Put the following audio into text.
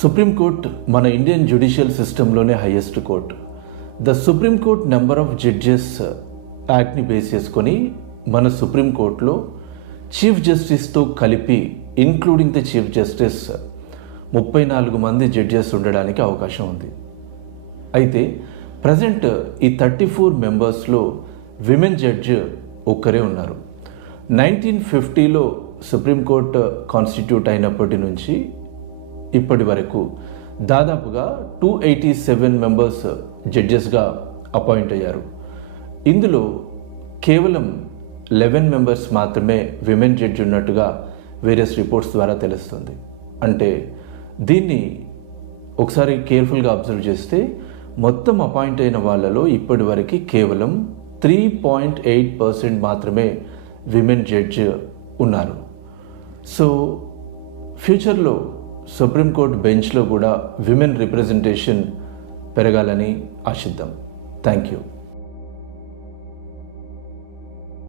Supreme court మన Indian judicial సిస్టంలోనే highest court. The supreme court number of judges యాక్ట్ని base చేసుకొని మన సుప్రీంకోర్టులో చీఫ్ జస్టిస్తో కలిపి ఇంక్లూడింగ్ ద చీఫ్ జస్టిస్ 34 మంది జడ్జెస్ ఉండడానికి అవకాశం ఉంది. అయితే ప్రజెంట్ ఈ 34 మెంబర్స్లో విమెన్ జడ్జ్ ఒక్కరే ఉన్నారు. 1950లో సుప్రీంకోర్టు కాన్స్టిట్యూట్ అయినప్పటి నుంచి ఇప్పటి వరకు దాదాపుగా 287 మెంబర్స్ జడ్జెస్గా అపాయింట్ అయ్యారు. ఇందులో కేవలం 11 మెంబర్స్ మాత్రమే విమెన్ జడ్జ్ ఉన్నట్టుగా వేరియస్ రిపోర్ట్స్ ద్వారా తెలుస్తుంది. అంటే దీన్ని ఒకసారి కేర్ఫుల్గా అబ్జర్వ్ చేస్తే మొత్తం అపాయింట్ అయిన వాళ్ళలో ఇప్పటి వరకు కేవలం 3.8% మాత్రమే విమెన్ జడ్జ్ ఉన్నారు. సో ఫ్యూచర్లో సుప్రీంకోర్టు బెంచ్లో కూడా విమెన్ రిప్రజెంటేషన్ పెరగాలని ఆశిద్దాం. Thank you.